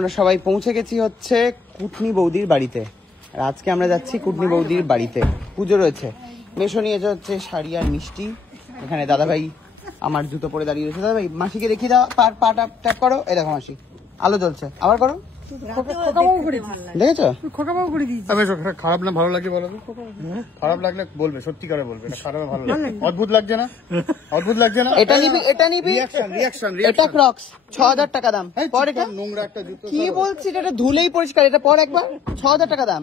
আমরা সবাই পৌঁছে গেছি হচ্ছে কুটনি বৌদির বাড়িতে। আর আজকে আমরা যাচ্ছি কুটনি বৌদির বাড়িতে, পুজো রয়েছে। মেশো নিয়েছে হচ্ছে শাড়ি আর মিষ্টি। এখানে দাদাভাই আমার জুতো পরে দাঁড়িয়ে রয়েছে। দাদাভাই মাসিকে দেখিয়ে দাও, পাটা ট্যাপ করো। এই দেখো মাসি, আলো জ্বলছে, আবার করো। দেখেছো খারাপ না ভালো লাগে বলো? খারাপ লাগলে বলবে, সত্যি করে বলবে। খারাপ ভালো লাগে, অদ্ভুত লাগছে না? অদ্ভুত লাগছে না? এটা নিবি, এটা নিবি। এটা ক্রক্স 6000 টাকা দাম। পর এটা নোংরা একটা জুতো। কি বলছি, এটা ধুলেই পরিষ্কার। এটা পর একবার 6000 টাকা দাম।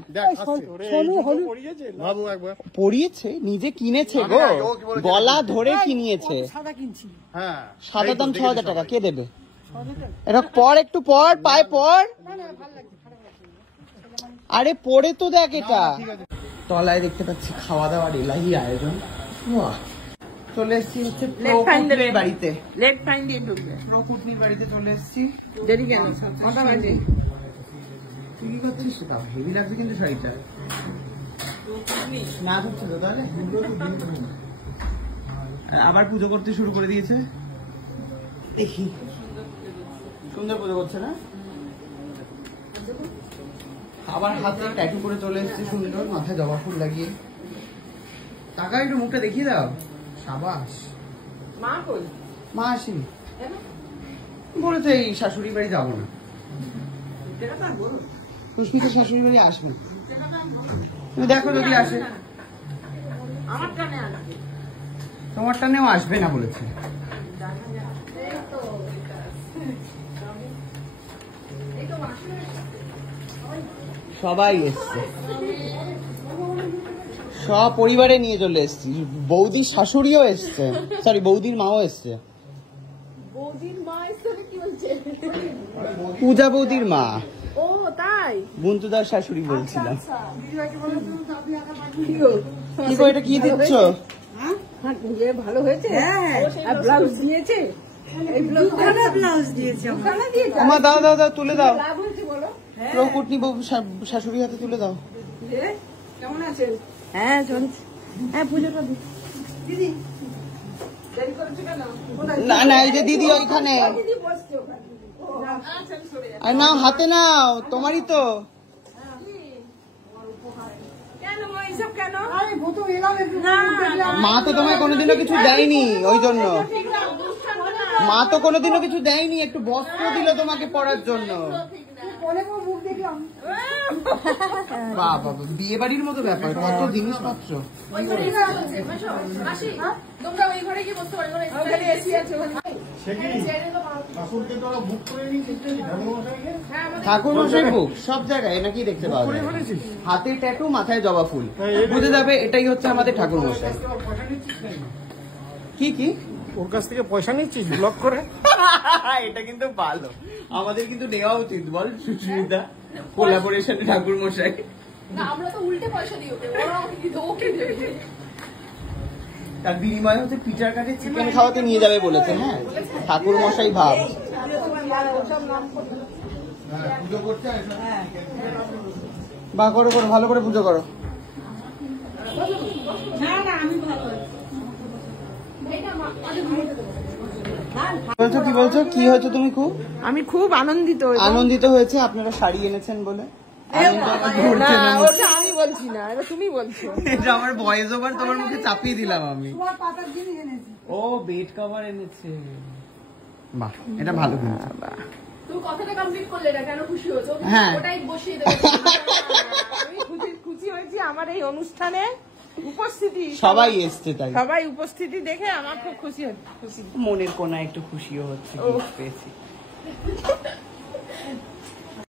ভাবো একবার, পরিয়েছে, নিজে কিনেছে গো, গলা ধরে কিনিয়েছে। হ্যাঁ সাদা দাম 6000 টাকা, কে দেবে? এটা পর, একটু পর, পায়ে পর। আরে পরে তো দেখ। এটা তলায় দেখতে পাচ্ছি খাওয়া দাওয়ার এলাহি আয়োজন। চলে এসছি হচ্ছে বাড়িতে, প্রকুটনির বাড়িতে চলে এসছি। দেরি কেন? 6টা বাজে। তুই কি করছিস? সেটা হেভি লাগছে কিন্তু শাড়িটা। না করছে তো তাহলে আবার পুজো করতে শুরু করে দিয়েছে। দেখি, সুন্দর পুজো করছে না? আবার হাতে ট্যাটু করে চলে এসছে সুন্দর, মাথায় জবা ফুল লাগিয়ে। টাকা একটু মুখটা দেখিয়ে দাও। সাবাস। মা আসেনি, বলেছে এই শাশুড়ি বাড়ি যাবো না। সুস্মিতার শাশুড়ি বাড়ি আসবে, তুমি দেখো যদি আসে। তোমার টানেও আসবে না বলেছে। সবাই এসছে, সব পরিবারে নিয়ে চলে এসছি। বৌদির শাশুড়িও এসছে, সরি বৌদির মাও এসছে। পূজা বৌদির মা। ও তাই? বুন্তুদার শাশুড়ি বলছিলাম। কি গো, এটা কি দিচ্ছ? ভালো হয়েছে। ব্লাউজ দিয়েছে, আমার দাও দাও দাও, তুলে দাও। প্রকুটনি শাশুড়ি হাতে তুলে দাও। কেমন আছেন? হ্যাঁ চলছে। হ্যাঁ পুজোটা দিদি না না, এই যে দিদি ওইখানে। আর নাও, হাতে নাও, তোমারই তো। মা তো তোমায় কোনোদিনও কিছু দেয়নি, ওই জন্য। মা তো কোনোদিনও কিছু দেয়নি, একটু বস্ত্র দিল তোমাকে পরার জন্য। বাবা, বিয়ে বাড়ির মতো ব্যাপার, কত জিনিসপত্র। ঠাকুর মশাই বুক সব জায়গায় নাকি দেখতে পাওয়া যায়। হাতে ট্যাটু, মাথায় জবা ফুল, বুঝে যাবে এটাই হচ্ছে আমাদের ঠাকুর মশাই। কি কি ওর কাছ থেকে পয়সা নিচ্ছিস ব্লক করে? এটা কিন্তু ভালো, আমাদের কিন্তু নেওয়া উচিত। বল সুস্মিতা, কোলাবোরেশনে ঠাকুর মশাই। আমরা তো উল্টে পয়সা দিই ওকে দেবে। তার বিনিময়ে হচ্ছে পিঠার কাছে চিকেন খাওয়াতে নিয়ে যাবে বলেছে। হ্যাঁ, ঠাকুর মশাই ভাব। পুজো করছে, বা করো করো, ভালো করে পুজো করো। বলছো কি বলছো, কি হয়েছে তুমি? খুব আমি খুব আনন্দিত। আনন্দিত হয়েছে আপনারা শাড়ি এনেছেন বলে। আমি বলছি না, এটা তুমি বলছো। এটা আমার ভয়েস ওভার তোমার মুখে চাপিয়ে দিলাম আমি। ও বেড কভার এনেছে, বাহ, এটা ভালো। তুই কথাটা কমপ্লিট করলে না, কেন খুশি হয়েছো? হ্যাঁ, ওটাই বসিয়ে দেবে। আমি খুশি হয়েছি আমার এই অনুষ্ঠানে উপস্থিতি, সবাই এসছে, তাই সবাই উপস্থিতি দেখে আমার খুব খুশি হচ্ছে। মনের কোনায় একটু খুশিও হচ্ছে, পেয়েছি।